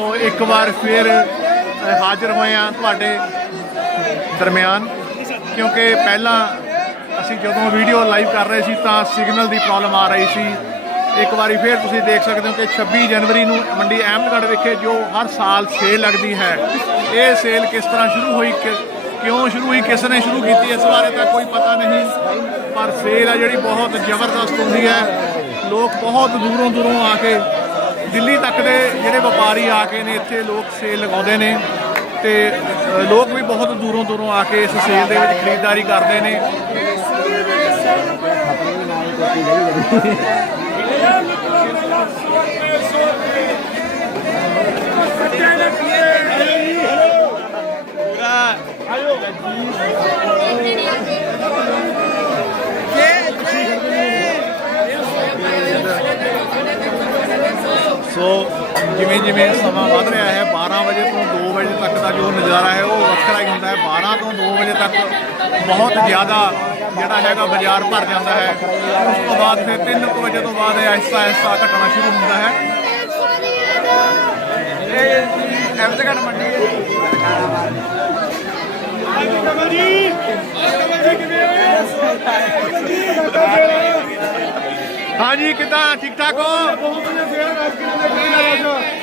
ਸੋ ਇੱਕ ਵਾਰ ਫਿਰ ਹਾਜ਼ਰ ਹੋਏ ਆ ਤੁਹਾਡੇ ਦਰਮਿਆਨ, ਕਿਉਂਕਿ ਪਹਿਲਾਂ ਅਸੀਂ ਜਦੋਂ ਵੀਡੀਓ ਲਾਈਵ ਕਰ ਰਹੇ ਸੀ ਤਾਂ ਸਿਗਨਲ ਦੀ ਪ੍ਰੋਬਲਮ ਆ ਰਹੀ ਸੀ। ਇੱਕ ਵਾਰੀ ਫਿਰ ਤੁਸੀਂ ਦੇਖ ਸਕਦੇ ਹੋ ਕਿ 26 ਜਨਵਰੀ ਨੂੰ ਮੰਡੀ ਅਹਿਮਦਗੜ੍ਹ ਵਿਖੇ ਜੋ ਹਰ ਸਾਲ ਸੇਲ ਲੱਗਦੀ ਹੈ, ਇਹ ਸੇਲ ਕਿਸ ਤਰ੍ਹਾਂ ਸ਼ੁਰੂ ਹੋਈ, ਕਿ- ਕਿਉਂ ਸ਼ੁਰੂ ਹੋਈ, ਕਿਸ ਨੇ ਸ਼ੁਰੂ ਕੀਤੀ, ਇਸ ਬਾਰੇ ਤਾਂ ਕੋਈ ਪਤਾ ਨਹੀਂ। ਪਰ ਸੇਲ ਆ ਜਿਹੜੀ ਬਹੁਤ ਜ਼ਬਰਦਸਤ ਹੁੰਦੀ ਹੈ, ਲੋਕ ਬਹੁਤ ਦੂਰੋਂ ਦੂਰੋਂ ਆ ਕੇ ਦਿੱਲੀ ਤੱਕ ਦੇ ਜਿਹੜੇ ਵਪਾਰੀ ਆ ਕੇ ਨੇ, ਇੱਥੇ ਲੋਕ ਸੇਲ ਲਗਾਉਂਦੇ ਨੇ ਤੇ ਲੋਕ ਵੀ ਬਹੁਤ ਦੂਰੋਂ ਦੂਰੋਂ ਆ ਕੇ ਇਸ ਸੇਲ ਦੇ ਵਿੱਚ ਖਰੀਦਦਾਰੀ ਕਰਦੇ ਨੇ। ਸੋ ਜਿਵੇਂ ਜਿਵੇਂ ਸਮਾਂ ਵੱਧ ਰਿਹਾ ਹੈ 12 ਵਜੇ ਤੋਂ 2 ਵਜੇ ਤੱਕ ਦਾ ਜੋ ਨਜ਼ਾਰਾ ਹੈ ਉਹ ਵੱਖਰਾ ਹੀ ਹੁੰਦਾ ਹੈ। 12 ਤੋਂ 2 ਵਜੇ ਤੱਕ ਬਹੁਤ ਜ਼ਿਆਦਾ ਜਿਹੜਾ ਹੈਗਾ ਬਾਜ਼ਾਰ ਭਰ ਜਾਂਦਾ ਹੈ। ਉਸ ਤੋਂ ਬਾਅਦ ਫਿਰ 3 ਵਜੇ ਤੋਂ ਬਾਅਦ ਇਹ ਆਹਿਸਤਾ ਆਹਿਸਤਾ ਘਟਣਾ ਸ਼ੁਰੂ ਹੁੰਦਾ ਹੈ। ਇਹ ਅਹਿਮਦਗੜ੍ਹ ਮੰਡੀ ਹੈ? ਹਾਂਜੀ ਕਿਦਾਂ? ਠੀਕ ਠਾਕ ਹੋ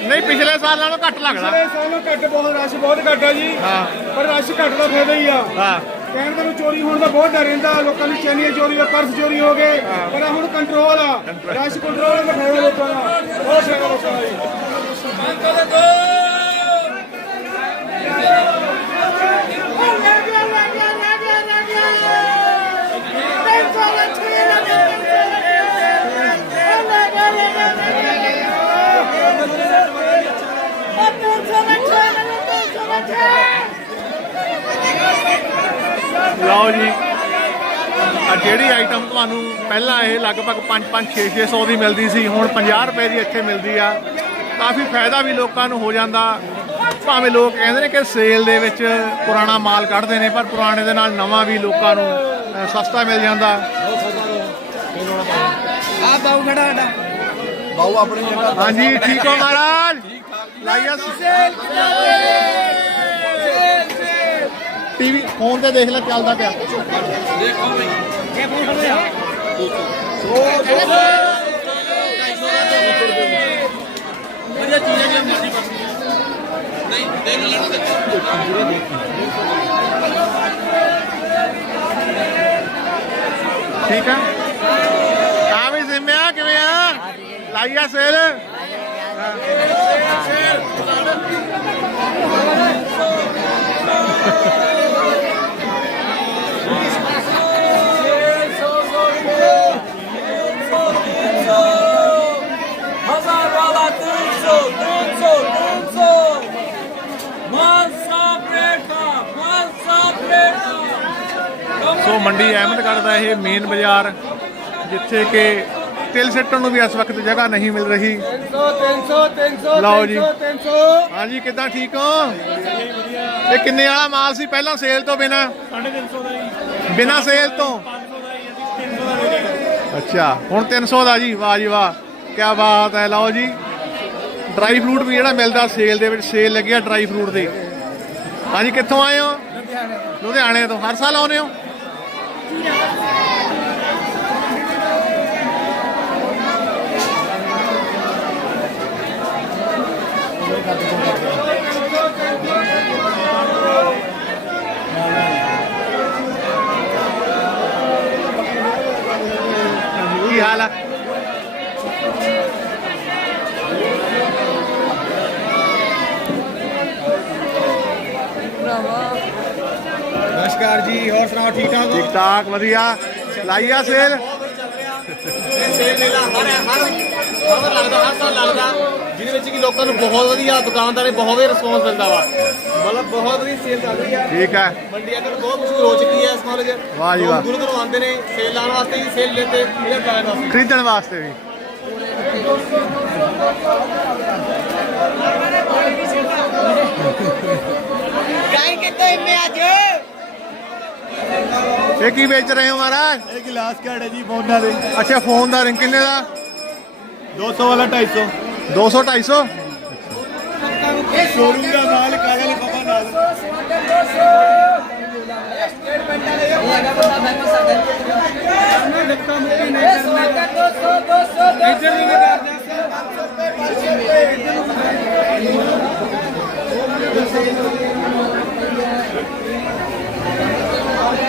ਨਹੀਂ ਪਿਛਲੇ ਸਾਲ ਨਾਲੋਂ ਘੱਟ ਲੱਗਦਾ। ਸਾਨੂੰ ਘੱਟ ਬਹੁਤ ਰਸ਼ ਬਹੁਤ ਘੱਟ ਆ ਜੀ। ਹਾਂ। ਪਰ ਰਸ਼ ਘੱਟ ਦਾ ਫਾਇਦਾ ਹੀ ਆ। ਹਾਂ। ਕਹਿਣ ਦਾ ਵੀ ਚੋਰੀ ਹੋਣ ਦਾ ਬਹੁਤ ਡਰ ਰਹਿੰਦਾ ਲੋਕਾਂ ਦੀ ਚੈਨੀਆਂ ਚੋਰੀ ਹੋ ਪਰਸ ਚੋਰੀ ਹੋ ਗਏ। ਪਰ ਆਹ ਹੁਣ ਕੰਟਰੋਲ ਆ। ਰਸ਼ ਕੰਟਰੋਲ ਦਾ ਫਾਇਦਾ ਲੋਕਾਂ ਦਾ। ਬਹੁਤ ਫਾਇਦਾ ਲੋਕਾਂ ਦਾ ਜੀ ਲਓ ਜੀ। ਆ ਜਿਹੜੀ ਆਈਟਮ ਤੁਹਾਨੂੰ ਪਹਿਲਾਂ ਇਹ ਲਗਭਗ 5 5 6 600 ਦੀ ਮਿਲਦੀ ਸੀ ਹੁਣ 50 ਰੁਪਏ ਦੀ ਇੱਥੇ ਮਿਲਦੀ ਆ। ਕਾਫੀ ਫਾਇਦਾ ਵੀ ਲੋਕਾਂ ਨੂੰ ਹੋ ਜਾਂਦਾ। ਭਾਵੇਂ ਲੋਕ ਕਹਿੰਦੇ ਨੇ ਕਿ ਸੇਲ ਦੇ ਵਿੱਚ ਪੁਰਾਣਾ ਮਾਲ ਕੱਢਦੇ ਨੇ ਪਰ ਪੁਰਾਣੇ ਦੇ ਨਾਲ ਨਵਾਂ ਵੀ ਲੋਕਾਂ ਨੂੰ ਸਸਤਾ ਮਿਲ ਜਾਂਦਾ। ਆ ਬਾਉ ਖੜਾ ਸਾਡਾ। ਬਾਉ ਆਪਣੀ ਜਗ੍ਹਾ ਹਾਂਜੀ ਠੀਕ ਹੋ ਮਹਾਰਾਜ? ਲਾਈਆ ਟੀਵੀ ਫੋਨ ਤੇ ਦੇਖ ਲੈ ਚੱਲਦਾ ਪਿਆ। ਠੀਕ ਆ? ਆ ਵੀ ਜਿੰਮਿਆ ਕਿਵੇਂ ਆ? ਲਾਈਆ ਸੇਲ Hazar ਸੋ ਮੰਡੀ ਅਹਿਮਦਗੜ੍ਹ ਦਾ ਇਹ ਮੇਨ ਬਾਜ਼ਾਰ ਜਿੱਥੇ ਕਿ ਤਿਲ ਸਿੱਟਣ ਨੂੰ ਵੀ ਇਸ ਵਕਤ ਜਗ੍ਹਾ ਨਹੀਂ ਮਿਲ ਰਹੀ। 300 300 300 ਲਓ ਜੀ। 300 ਹਾਂਜੀ ਕਿੱਦਾਂ ਠੀਕ ਹੋ? ਇਹ ਕਿੰਨੇ ਵਾਲਾ ਮਾਲ ਸੀ ਪਹਿਲਾਂ ਸੇਲ ਤੋਂ ਬਿਨਾ? 350 ਦਾ ਜੀ। ਬਿਨਾ ਸੇਲ ਤੋਂ? 500 ਦਾ ਜੀ ਅਸੀਂ 300 ਦਾ ਦੇ। ਰਹੇ ਅੱਛਾ ਹੁਣ 300 ਦਾ ਜੀ। ਵਾਹ ਜੀ ਵਾਹ ਕੀ ਬਾਤ ਹੈ। ਲਓ ਜੀ। ਡਰਾਈ ਫਰੂਟ ਵੀ ਜਿਹੜਾ ਮਿਲਦਾ ਸੇਲ ਦੇ ਵਿੱਚ, ਸੇਲ ਲੱਗਿਆ ਡਰਾਈ ਫਰੂਟ ਦੇ। ਹਾਂਜੀ, ਕਿੱਥੋਂ ਆਏ ਹੋ? ਲੁਧਿਆਣੇ ਤੋਂ। ਹਰ ਸਾਲ ਆਉਂਦੇ ਹੋ ਕੀ ਹਾਲ ਆ ਨਮਸਕਾਰ ਜੀ ਹੋਰ ਸੁਣਾਓ ਠਾਕ ਵਧੀਆ ਲਾਈਆ ਸੇਲ। ਸੇਲ ਮੇਲਾ ਹਰ ਹਰ ਹਰ ਲੱਗਦਾ ਹਰ ਸਾਲ ਲੱਗਦਾ ਜਿਹਦੇ ਵਿੱਚ ਕਿ ਲੋਕਾਂ ਨੂੰ ਬਹੁਤ ਵਧੀਆ ਦੁਕਾਨਦਾਰਾਂ ਨੇ ਬਹੁਤ ਵਧੀਆ ਰਿਸਪੌਂਸ ਮਿਲਦਾ ਵਾ। ਮਤਲਬ ਬਹੁਤ ਵਧੀਆ ਸੇਲ ਚੱਲ ਰਹੀ ਹੈ ਠੀਕ ਹੈ। ਮੰਡੀ ਅਗਰ ਬਹੁਤ ਮਸ਼ਹੂਰ ਹੋ ਚੁੱਕੀ ਹੈ ਇਸ ਕਾਲਜ ਵਾਹ ਜੀ ਵਾਹ। ਦੂਰ ਦੂਰ ਆਉਂਦੇ ਨੇ ਸੇਲ ਲਾਉਣ ਵਾਸਤੇ ਹੀ ਸੇਲ ਲੈਤੇ ਮਿਲਰ ਕਰਨ ਵਾਸਤੇ। ਖਰੀਦਣ ਵਾਸਤੇ ਵੀ। ਗਾਈ ਕਿਤੇ ਮੈਂ ਅੱਜ? ਇਹ ਕੀ ਵੇਚ ਰਹੇ ਹੋ ਮਹਾਰਾਜ? ਇਹ ਗਲਾਸ ਕਾਰਡ ਹੈ ਜੀ ਫੋਨਾਂ ਦੇ ਅੱਛਾ ਫੋਨ ਦਾ ਰਿੰਗ ਕਿੰਨੇ ਦਾ? 200 ਵਾਲਾ 250 200 250 ਸ਼ੋਰੂਮ ਦਾ ਮਾਲ ਕਾਲਾ ਲਿਖਾਵਾ ਨਾਲ। ਮੈਂ ਧੱਕਾ ਮੁੱਕੀ ਨਹੀਂ ਕਰਨਾ ਇੱਧਰ ਵੀ ਨਹੀਂ ਕਰਨਾ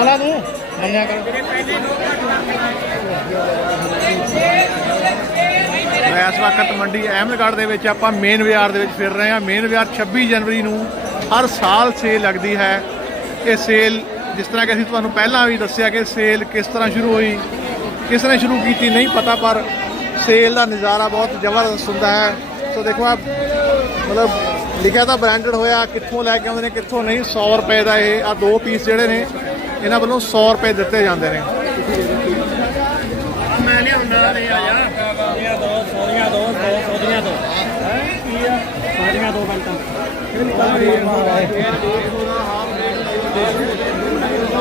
ਲਾਲਾ ਤੂੰ ਮੰਨਿਆ ਕਰ। ਮੈਂ ਇਸ ਵਕਤ ਮੰਡੀ ਅਹਿਮਦਗੜ੍ਹ ਦੇ ਵਿੱਚ ਆਪਾਂ ਮੇਨ ਬਾਜ਼ਾਰ ਦੇ ਵਿੱਚ ਫਿਰ ਰਹੇ ਹਾਂ। ਮੇਨ ਬਾਜ਼ਾਰ 26 ਜਨਵਰੀ ਨੂੰ ਹਰ ਸਾਲ ਸੇਲ ਲੱਗਦੀ ਹੈ। ਇਹ ਸੇਲ ਜਿਸ ਤਰ੍ਹਾਂ ਕਿ ਅਸੀਂ ਤੁਹਾਨੂੰ ਪਹਿਲਾਂ ਵੀ ਦੱਸਿਆ ਕਿ ਸੇਲ ਕਿਸ ਤਰ੍ਹਾਂ ਸ਼ੁਰੂ ਹੋਈ, ਕਿਸ ਨੇ ਸ਼ੁਰੂ ਕੀਤੀ ਨਹੀਂ ਪਤਾ, ਪਰ ਸੇਲ ਦਾ ਨਜ਼ਾਰਾ ਬਹੁਤ ਜ਼ਬਰਦਸਤ ਹੁੰਦਾ ਹੈ। ਸੋ ਦੇਖੋ ਆ ਮਤਲਬ ਲਿਖਿਆ ਤਾਂ ਬ੍ਰਾਂਡਡ ਹੋਇਆ, ਕਿੱਥੋਂ ਲੈ ਕੇ ਆਉਂਦੇ ਨੇ, ਕਿੱਥੋਂ ਨਹੀਂ 100 ਰੁਪਏ ਦਾ ਇਹ ਆ ਦੋ ਪੀਸ ਜਿਹੜੇ ਨੇ ਇਹਨਾਂ ਵੱਲੋਂ 100 ਰੁਪਏ ਦਿੱਤੇ ਜਾਂਦੇ ਨੇ। ਮੈਂ ਲਿਆਉਣਾ ਨਹੀਂ ਆਇਆ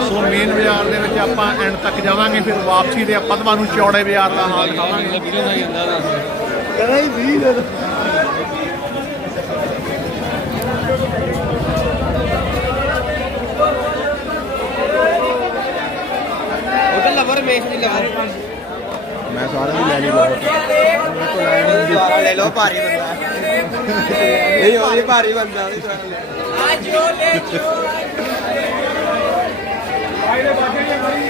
ਸੋ ਮੇਨ ਬਾਜ਼ਾਰ ਦੇ ਵਿੱਚ ਆਪਾਂ ਐਂਡ ਤੱਕ ਜਾਵਾਂਗੇ ਫਿਰ ਵਾਪਸੀ ਦੇ ਆਪਾਂ ਤੁਹਾਨੂੰ ਚੌੜੇ ਬਾਜ਼ਾਰ ਦਾ ਹਾਲ ਦਿਖਾਵਾਂਗੇ। ਕਹਿੰਦਾ ਹੀ 20 ਦੇ ਦਿਓ। ਉਹਦਾ ਲਵਰ ਮੇਖ ਦੀ ਲਵਰ ਮੈਂ ਸਾਰਿਆਂ ਦੀ ਲੈ ਲਈ ਬਹੁਤ ਲੈ ਲਓ ਭਾਰੀ ਬੰਦਾ ਨਹੀਂ ਉਹ ਵੀ ਭਾਰੀ ਬੰਦਾ ਉਹਦੀ ਸਾਰਾ ਲੈ ਆ ਜੋ ਲੈ ਜੋ ਆਇਰੇ ਬਾਕੀ ਜੇ ਕੋਈ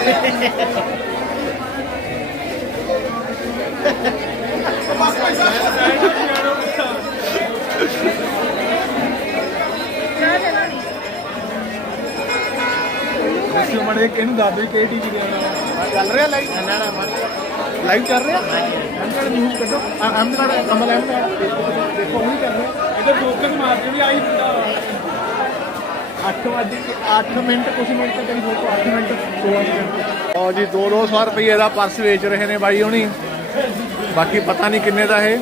Ha ha ha ha. ਦੱਸਿਓ ਮੜੇ ਇਹਨੂੰ ਦੱਸ ਦਿਓ ਕਿਹੜੀ ਟੀਵੀ ਦੇ ਆਉਣਾ ਚੱਲ ਰਿਹਾ ਲਾਈਵ ਲਾਈਵ ਚੱਲ ਰਿਹਾ। ਅਹਿਮਦਗੜ੍ਹ ਨਿਊਜ਼ ਕੱਢੋ। ਅ- ਅਹਿਮਦਗੜ੍ਹ ਅਮਲ ਅਹਿਮਦਗੜ੍ਹ ਦੇਖੋ ਉਹ ਵੀ ਚੱਲ ਰਿਹਾ। ਇਹਦਾ ਫੋਕਸ ਮਾਰ ਕੇ ਵੀ ਆਈ ਹੁੰਦਾ। 8 ਵਜੇ 8 ਮਿੰਟ ਕੁਝ ਮਿੰਟ ਤੱਕ ਹੀ ਫੋਟੋ 8 ਮਿੰਟ 16 ਮਿੰਟ। ਉਹ ਜੀ 2-200 ਰੁਪਏ ਦਾ ਪਰਸ ਵੇਚ ਰਹੇ ਨੇ ਬਾਈ ਹੁਣੀ। ਬਾਕੀ ਪਤਾ ਨਹੀਂ ਕਿੰਨੇ ਦਾ ਇਹ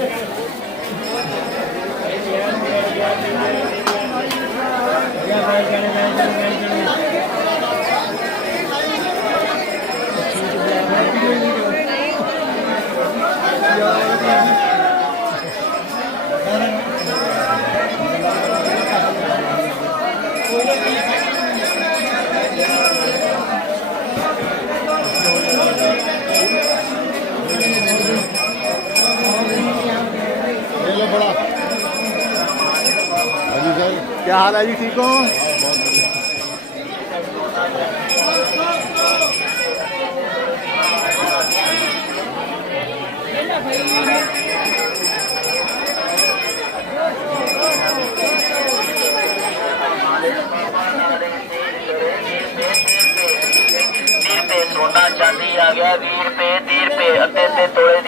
ਕੀ ਹਾਲ ਹੈ ਜੀ ਠੀਕ ਹੋ? ਵੀਹ ਰੁਪਏ ਸੋਨਾ ਚਾਂਦੀ ਆ ਗਿਆ 20 ਰੁਪਏ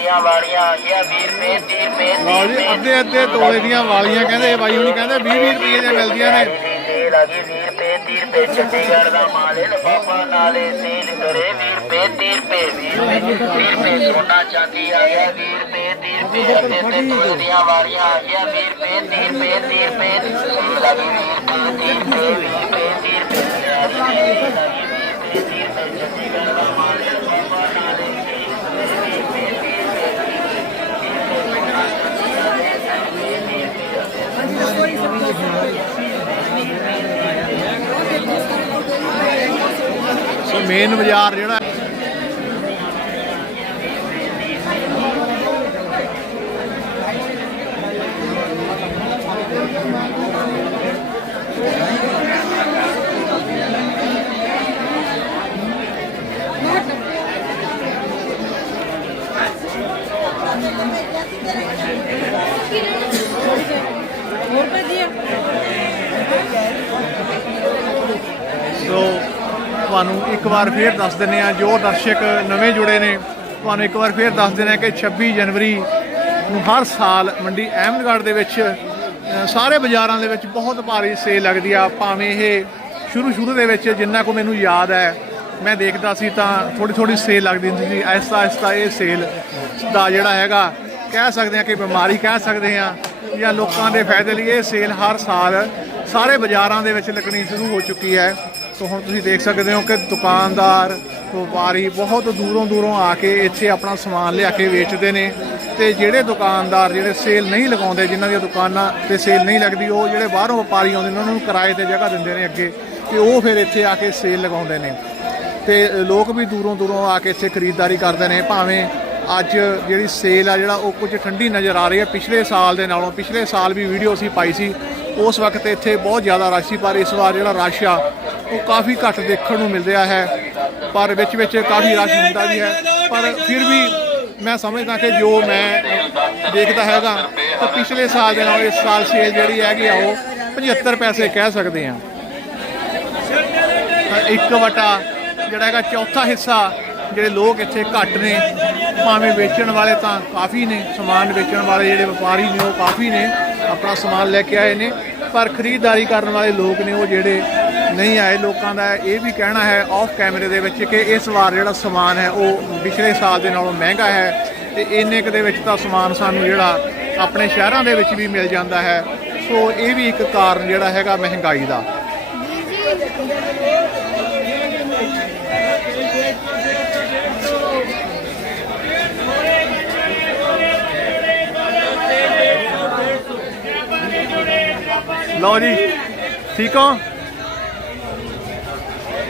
ਦੀਆਂ ਵਾਲੀਆਂ ਆ ਗਿਆ 20 ਰੁਪਏ 30 ਰੁਪਏ ਲਓ ਜੀ ਅੱਧੇ ਅੱਧੇ ਤੋਲੇ ਦੀਆਂ ਵਾਲੀਆਂ ਕਹਿੰਦੇ ਬਾਈ ਹੁਣੀ ਕਹਿੰਦੇ 20-20 ਰੁਪਏ ਦੀਆਂ ਮਿਲਦੀਆਂ ਨੇ ਸੇਲ ਆ ਗਈ 20 ਰੁਪਏ 30 ਰੁਪਏ ਚੰਡੀਗੜ੍ਹ ਦਾ ਮਾਲ ਹੈ ਲਫਾਫਾ ਨਾਲੇ ਸੇਲ ਕਰੇ 20 ਰੁਪਏ 30 ਰੁਪਏ 20 ਰੁਪਏ 20 ਸੋਨਾ ਚਾਂਦੀ ਆ ਗਿਆ 20 ਰੁਪਏ 30 ਰੁਪਏ ਅੱਧੇ ਅੱਧੇ ਤੋਲੇ ਦੀਆਂ ਵਾਲੀਆਂ ਆ ਗਿਆ 20 ਰੁਪਏ 30 ਰੁਪਏ 30 ਰੁਪਏ ਸੇਲ ਆ ਗਈ 20 ਰੁਪਏ 30 ਰੁਪਏ 20 ਰੁਪਏ 30 ਰੁਪਏ ਸੇਲ ਆ ਗਈ 20 ਰੁਪਏ 30 ਰੁਪਏ ਚੰਡੀਗੜ੍ਹ ਦਾ ਮਾਲ Voorbereidingen op het vlak ਤੁਹਾਨੂੰ ਇੱਕ ਵਾਰ ਫੇਰ ਦੱਸ ਦਿੰਨੇ ਆ ਜੋ ਦਰਸ਼ਕ ਨਵੇਂ ਜੁੜੇ ਨੇ, ਤੁਹਾਨੂੰ ਇੱਕ ਵਾਰ ਫੇਰ ਦੱਸ ਦਿੰਨੇ ਆ ਕਿ 26 ਜਨਵਰੀ ਨੂੰ ਹਰ ਸਾਲ ਮੰਡੀ ਅਹਿਮਦਗੜ੍ਹ ਦੇ ਵਿੱਚ ਸਾਰੇ ਬਾਜ਼ਾਰਾਂ ਦੇ ਵਿੱਚ ਬਹੁਤ ਭਾਰੀ ਸੇਲ ਲੱਗਦੀ ਆ। ਭਾਵੇਂ ਇਹ ਸ਼ੁਰੂ ਸ਼ੁਰੂ ਦੇ ਵਿੱਚ ਜਿੰਨਾ ਕੋ ਮੈਨੂੰ ਯਾਦ ਹੈ, ਮੈਂ ਦੇਖਦਾ ਸੀ ਤਾਂ ਥੋੜੀ ਥੋੜੀ ਸੇਲ ਲੱਗਦੀ ਹੁੰਦੀ ਸੀ। ਆਹਿਸਤਾ ਆਹਿਸਤਾ ਇਹ ਸੇਲ ਦਾ ਜਿਹੜਾ ਹੈਗਾ, ਕਹਿ ਸਕਦੇ ਆ ਕਿ ਬਿਮਾਰੀ ਕਹਿ ਸਕਦੇ ਆ ਜਾਂ ਲੋਕਾਂ ਦੇ ਫਾਇਦੇ ਲਈ ਇਹ ਸੇਲ ਹਰ ਸਾਲ ਸਾਰੇ ਬਾਜ਼ਾਰਾਂ ਦੇ ਵਿੱਚ ਲੱਗਣੀ ਸ਼ੁਰੂ ਹੋ ਚੁੱਕੀ ਹੈ। ਸੋ ਹੁਣ ਤੁਸੀਂ ਦੇਖ ਸਕਦੇ ਹੋ ਕਿ ਦੁਕਾਨਦਾਰ, ਵਪਾਰੀ ਬਹੁਤ ਦੂਰੋਂ ਦੂਰੋਂ ਆ ਕੇ ਇੱਥੇ ਆਪਣਾ ਸਮਾਨ ਲਿਆ ਕੇ ਵੇਚਦੇ ਨੇ ਤੇ ਜਿਹੜੇ ਦੁਕਾਨਦਾਰ ਜਿਹੜੇ ਸੇਲ ਨਹੀਂ ਲਗਾਉਂਦੇ, ਜਿਨ੍ਹਾਂ ਦੀਆਂ ਦੁਕਾਨਾਂ ਤੇ ਸੇਲ ਨਹੀਂ ਲੱਗਦੀ, ਉਹ ਜਿਹੜੇ ਬਾਹਰੋਂ ਵਪਾਰੀ ਆਉਂਦੇ ਨੇ, ਉਹਨਾਂ ਨੂੰ ਕਿਰਾਏ ਤੇ ਜਗ੍ਹਾ ਦਿੰਦੇ ਨੇ ਅੱਗੇ ਤੇ ਉਹ ਫਿਰ ਇੱਥੇ ਆ ਕੇ ਸੇਲ ਲਗਾਉਂਦੇ ਨੇ। ਤੇ ਲੋਕ ਵੀ ਦੂਰੋਂ ਦੂਰੋਂ ਆ ਕੇ ਇੱਥੇ ਖਰੀਦਦਾਰੀ ਕਰਦੇ ਨੇ, ਭਾਵੇਂ ਅੱਜ ਜਿਹੜੀ ਸੇਲ ਆ ਜਿਹੜਾ ਉਹ ਕੁਝ ਠੰਡੀ ਨਜ਼ਰ ਆ ਰਹੀ ਹੈ, ਪਿਛਲੇ ਸਾਲ ਦੇ ਨਾਲੋਂ, ਪਿਛਲੇ ਸਾਲ ਵੀ ਵੀਡੀਓ ਅਸੀਂ ਪਾਈ ਸੀ, ਉਸ ਵਕਤ ਇੱਥੇ ਬਹੁਤ ਜ਼ਿਆਦਾ ਰਸ਼ ਸੀ, ਪਰ ਇਸ ਵਾਰ ਜਿਹੜਾ ਰਸ਼ ਆ ਉਹ ਕਾਫੀ ਘੱਟ ਦੇਖਣ ਨੂੰ ਮਿਲ ਰਿਹਾ ਹੈ। ਪਰ ਵਿੱਚ ਵਿੱਚ ਕਾਫੀ ਰਸ਼ ਹੁੰਦਾ ਵੀ ਹੈ। ਪਰ ਫਿਰ ਵੀ ਮੈਂ ਸਮਝਦਾ ਕਿ ਜੋ ਮੈਂ ਦੇਖਦਾ ਹੈਗਾ, ਤਾਂ ਪਿਛਲੇ ਸਾਲ ਦੇ ਨਾਲੋਂ ਇਸ ਸਾਲ ਸੇਲ ਜਿਹੜੀ ਹੈਗੀ ਆ, ਉਹ 75 ਪੈਸੇ ਕਹਿ ਸਕਦੇ ਆ ਤਾਂ ਇੱਕ ਵਟਾ ਜਿਹੜਾ ਹੈਗਾ ਚੌਥਾ ਹਿੱਸਾ, ਜਿਹੜੇ ਲੋਕ ਇੱਥੇ ਘੱਟ ਨੇ, ਭਾਵੇਂ ਵੇਚਣ ਵਾਲੇ ਤਾਂ ਕਾਫੀ ਨੇ, ਸਮਾਨ ਵੇਚਣ ਵਾਲੇ ਜਿਹੜੇ ਵਪਾਰੀ ਨੇ, ਉਹ ਕਾਫੀ ਨੇ, ਆਪਣਾ ਸਮਾਨ ਲੈ ਕੇ ਆਏ ਨੇ। ਪਰ ਖਰੀਦਦਾਰੀ ਕਰਨ ਵਾਲੇ ਲੋਕ ਨੇ, ਉਹ ਜਿਹੜੇ ਨਹੀਂ ਆਏ ਲੋਕਾਂ ਦਾ ਇਹ ਵੀ ਕਹਿਣਾ ਹੈ ਆਫ ਕੈਮਰੇ ਦੇ ਵਿੱਚ ਕਿ ਇਸ ਵਾਰ ਜਿਹੜਾ ਸਮਾਨ ਹੈ ਉਹ ਪਿਛਲੇ ਸਾਲ ਦੇ ਨਾਲੋਂ ਮਹਿੰਗਾ ਹੈ ਤੇ ਇੰਨੇ ਕੁ ਦੇ ਵਿੱਚ ਤਾਂ ਸਮਾਨ ਸਾਨੂੰ ਜਿਹੜਾ ਆਪਣੇ ਸ਼ਹਿਰਾਂ ਦੇ ਵਿੱਚ ਵੀ ਮਿਲ ਜਾਂਦਾ ਹੈ। ਸੋ ਇਹ ਵੀ ਇੱਕ ਕਾਰਨ ਜਿਹੜਾ ਹੈਗਾ ਮਹਿੰਗਾਈ ਦਾ। ਲਓ ਜੀ, ਠੀਕ ਹੋ?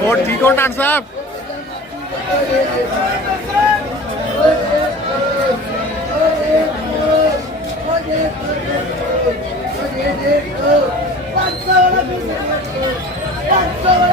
ਹੋਰ ਠੀਕ ਹੋ ਡਾਕਟਰ ਸਾਹਿਬ? ਡੇਢ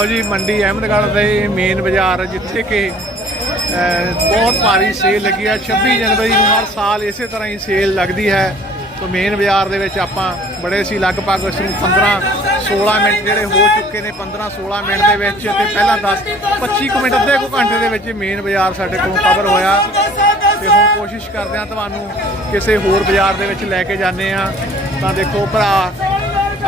ਲਓ ਜੀ, ਮੰਡੀ ਅਹਿਮਦਗੜ੍ਹ ਦੇ ਮੇਨ ਬਾਜ਼ਾਰ, ਜਿੱਥੇ ਕਿ ਬਹੁਤ ਭਾਰੀ ਸੇਲ ਲੱਗੀ ਹੈ 26 ਜਨਵਰੀ ਨੂੰ ਹਰ ਸਾਲ ਇਸੇ ਤਰ੍ਹਾਂ ਹੀ ਸੇਲ ਲੱਗਦੀ ਹੈ। ਤੋਂ ਮੇਨ ਬਾਜ਼ਾਰ ਦੇ ਵਿੱਚ ਆਪਾਂ ਬੜੇ ਸੀ, ਲਗਭਗ ਇਸ ਨੂੰ 15 16 ਮਿੰਟ ਜਿਹੜੇ ਹੋ ਚੁੱਕੇ ਨੇ 15 16 ਮਿੰਟ ਦੇ ਵਿੱਚ। ਤੇ ਪਹਿਲਾਂ 10 25 ਕੁ ਮਿੰਟ, ਅੱਧੇ ਕੁ ਘੰਟੇ ਦੇ ਵਿੱਚ ਮੇਨ ਬਾਜ਼ਾਰ ਸਾਡੇ ਕੋਲ ਕਵਰ ਹੋਇਆ। ਤੇ ਹੁਣ ਕੋਸ਼ਿਸ਼ ਕਰਦੇ ਹਾਂ ਤੁਹਾਨੂੰ ਕਿਸੇ ਹੋਰ ਬਾਜ਼ਾਰ ਦੇ ਵਿੱਚ ਲੈ ਕੇ ਜਾਂਦੇ ਆ ਤਾਂ ਦੇਖੋ ਭਰਾ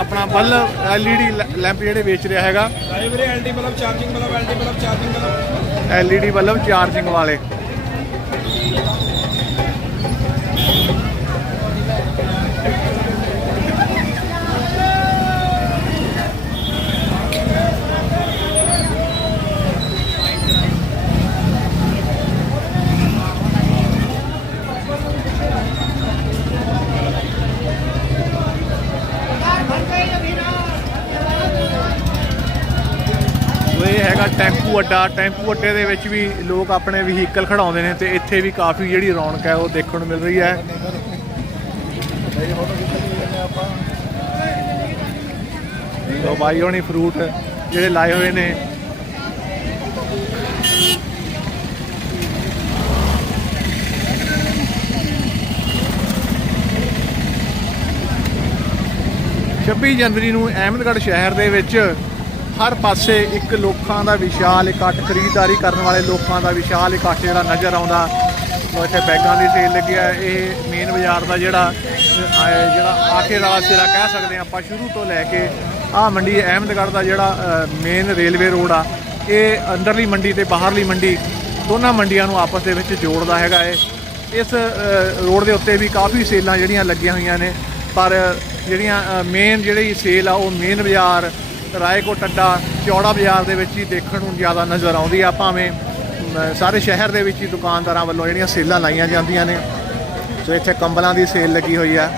ਆਪਣਾ ਬੱਲਬ ਐਲਈਡੀ ਲੈਂਪ ਜਿਹੜੇ ਵੇਚ ਰਿਹਾ ਹੈਗਾ। ਵੀਰੇ ਐਲਡੀ ਮਤਲਬ charging LD LED bulb charging ਵਾਲੇ। ਸੋ ਇਹ ਹੈਗਾ ਟੈਂਪੂ ਅੱਡਾ। ਟੈਂਪੂ ਅੱਡੇ ਦੇ ਵਿੱਚ ਵੀ ਲੋਕ ਆਪਣੇ ਵਹੀਕਲ ਖੜਾਉਂਦੇ ਨੇ ਤੇ ਇੱਥੇ ਵੀ ਕਾਫੀ ਜਿਹੜੀ ਰੌਣਕ ਹੈ ਉਹ ਦੇਖਣ ਨੂੰ ਮਿਲ ਰਹੀ ਹੈ। ਲੋ ਬਾਈ ਹੋਣੀ ਫਰੂਟ ਜਿਹੜੇ ਲਾਏ ਹੋਏ ਨੇ। ਛੱਬੀ ਜਨਵਰੀ ਨੂੰ ਅਹਿਮਦਗੜ੍ਹ ਸ਼ਹਿਰ ਦੇ ਵਿੱਚ ਹਰ ਪਾਸੇ ਇੱਕ ਲੋਕਾਂ ਦਾ ਵਿਸ਼ਾਲ ਇਕੱਠ, ਖਰੀਦਦਾਰੀ ਕਰਨ ਵਾਲੇ ਲੋਕਾਂ ਦਾ ਵਿਸ਼ਾਲ ਇਕੱਠ ਜਿਹੜਾ ਨਜ਼ਰ ਆਉਂਦਾ। ਲੋ ਇੱਥੇ ਬੈਗਾਂ ਦੀ ਸੇਲ ਲੱਗੀ ਹੈ। ਇਹ ਮੇਨ ਬਾਜ਼ਾਰ ਦਾ ਜਿਹੜਾ ਜਿਹੜਾ ਆਖੇ ਵਾਲਾ ਸਿਰਾ ਕਹਿ ਸਕਦੇ ਆ ਆਪਾਂ, ਸ਼ੁਰੂ ਤੋਂ ਲੈ ਕੇ ਆਹ ਮੰਡੀ ਅਹਿਮਦਗੜ੍ਹ ਦਾ ਜਿਹੜਾ ਮੇਨ ਰੇਲਵੇ ਰੋਡ ਆ। ਇਹ ਅੰਦਰਲੀ ਮੰਡੀ ਤੇ ਬਾਹਰਲੀ ਮੰਡੀ ਦੋਨਾਂ ਮੰਡੀਆਂ ਨੂੰ ਆਪਸ ਦੇ ਵਿੱਚ ਜੋੜਦਾ ਹੈਗਾ ਇਹ। ਇਸ ਰੋਡ ਦੇ ਉੱਤੇ ਵੀ ਕਾਫੀ ਸੇਲਾਂ ਜਿਹੜੀਆਂ ਲੱਗੀਆਂ ਹੋਈਆਂ ਨੇ। ਪਰ ਜਿਹੜੀਆਂ ਮੇਨ ਜਿਹੜੀ ਸੇਲ ਆ, ਉਹ ਮੇਨ ਬਾਜ਼ਾਰ ਰਾਏਕੋਟ ਅੱਡਾ ਚੌੜਾ ਬਾਜ਼ਾਰ ਦੇ ਵਿੱਚ ਹੀ ਦੇਖਣ ਨੂੰ ਜ਼ਿਆਦਾ ਨਜ਼ਰ ਆਉਂਦੀ ਆ, ਭਾਵੇਂ ਸਾਰੇ ਸ਼ਹਿਰ ਦੇ ਵਿੱਚ ਹੀ ਦੁਕਾਨਦਾਰਾਂ ਵੱਲੋਂ ਜਿਹੜੀਆਂ ਸੇਲਾਂ ਲਾਈਆਂ ਜਾਂਦੀਆਂ ਨੇ। ਸੋ ਇੱਥੇ ਕੰਬਲਾਂ ਦੀ ਸੇਲ ਲੱਗੀ ਹੋਈ ਆ।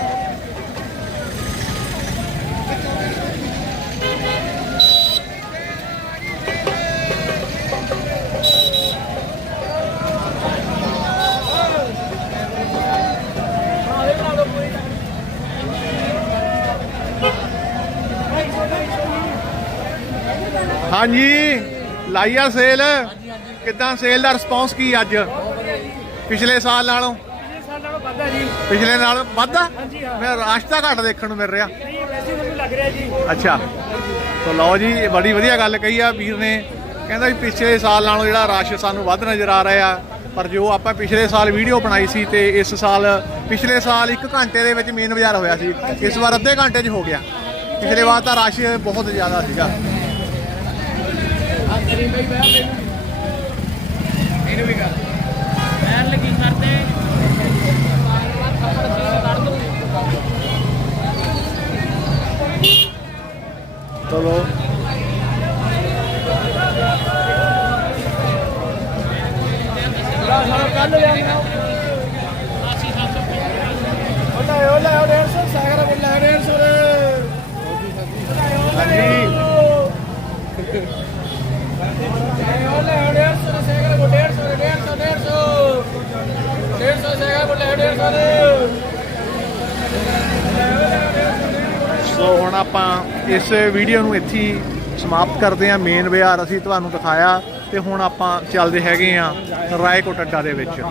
ਹਾਂਜੀ ਲਾਈਆ ਸੇਲ। ਕਿੱਦਾਂ ਸੇਲ ਦਾ ਰਿਸਪੌਂਸ ਕੀ ਅੱਜ? ਪਿਛਲੇ ਸਾਲ ਨਾਲੋਂ? ਸਾਡਾ ਵਾਧਾ ਜੀ। ਪਿਛਲੇ ਨਾਲ ਵੱਧਾ ਹਾਂਜੀ, ਹਾਂ। ਮੈਂ ਰਾਸ਼ਤਾ ਘੱਟ ਦੇਖਣ ਨੂੰ ਮਿਲ ਰਿਹਾ। ਨਹੀਂ ਵੈਸੇ ਮੈਨੂੰ ਲੱਗ ਰਿਹਾ ਜੀ। ਅੱਛਾ। ਸੋ ਲਓ ਜੀ ਇਹ ਬੜੀ ਵਧੀਆ ਗੱਲ ਕਹੀ ਆ ਵੀਰ ਨੇ। ਕਹਿੰਦਾ ਵੀ ਪਿਛਲੇ ਸਾਲ ਨਾਲੋਂ ਜਿਹੜਾ ਰਸ਼ ਸਾਨੂੰ ਵੱਧ ਨਜ਼ਰ ਆ ਰਿਹਾ। ਆ ਪਰ ਜੋ ਆਪਾਂ ਪਿਛਲੇ ਸਾਲ ਵੀਡੀਓ ਬਣਾਈ ਸੀ ਤੇ ਇਸ ਸਾਲ ਪਿਛਲੇ ਸਾਲ 1 ਘੰਟੇ ਦੇ ਵਿੱਚ ਮੇਨ ਬਾਜ਼ਾਰ ਹੋਇਆ ਸੀ। ਇਸ ਵਾਰ ਅੱਧੇ ਘੰਟੇ 'ਚ ਹੋ ਗਿਆ। ਪਿਛਲੇ ਵਾਰ ਤਾਂ ਰਸ਼ ਬਹੁਤ ਜ਼ਿਆਦਾ ਸੀਗਾ। ਚਲੋ। ਓਲਾ ਓਲਾ 150 ਸਾਗਰ ਬੋਲਾ 150 ਹਾਂਜੀ। ਓਲਾ 150 ਸਾਗਰ ਬੋਲਾ 150 150 150 150 ਸਾਗਰ ਬੋਲਾ 150 ਸੋ ਹੁਣ ਆਪਾਂ ਇਸ ਵੀਡੀਓ ਨੂੰ ਇੱਥੇ ਸਮਾਪਤ ਕਰਦੇ ਹਾਂ। ਮੇਨ ਬਾਜ਼ਾਰ ਅਸੀਂ ਤੁਹਾਨੂੰ ਦਿਖਾਇਆ ਤੇ ਹੁਣ ਆਪਾਂ ਚੱਲਦੇ ਹੈਗੇ ਆ ਰਾਏਕੋਟ ਅੱਡਾ ਦੇ ਵਿੱਚ।